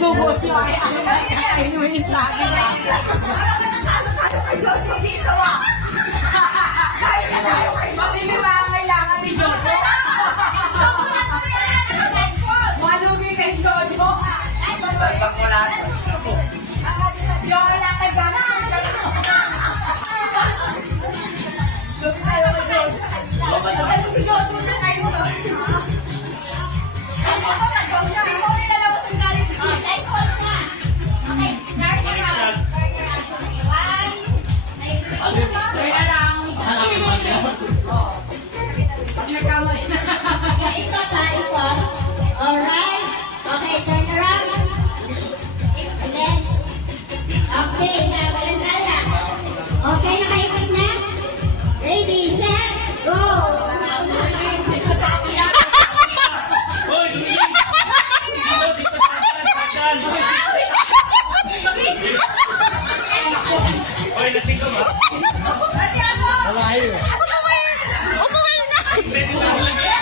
Subo siya. Ay, ano yung sa akin. Dito ah! Hindi ba ang kailangan ni Jojo? Malugi kay Jojo. Salbak mo lahat. Jojo lang nagana. Lugi tayo kay Jojo. Si Jojo na kayo mo. Hindi mo rin nalabas ang galing. Okay, call na. Okay, start na lang. Kaya lang. Pag nagkamali na. Ito pa, ito. Alright. Okay, turn around. And then, okay, walang dala. Okay, nakaikot na? Ready, set, go! Hoy, Luigi! Dito, dito sa akin. Hoy, nasigam ah. Pati ako! Hindi, dito lang.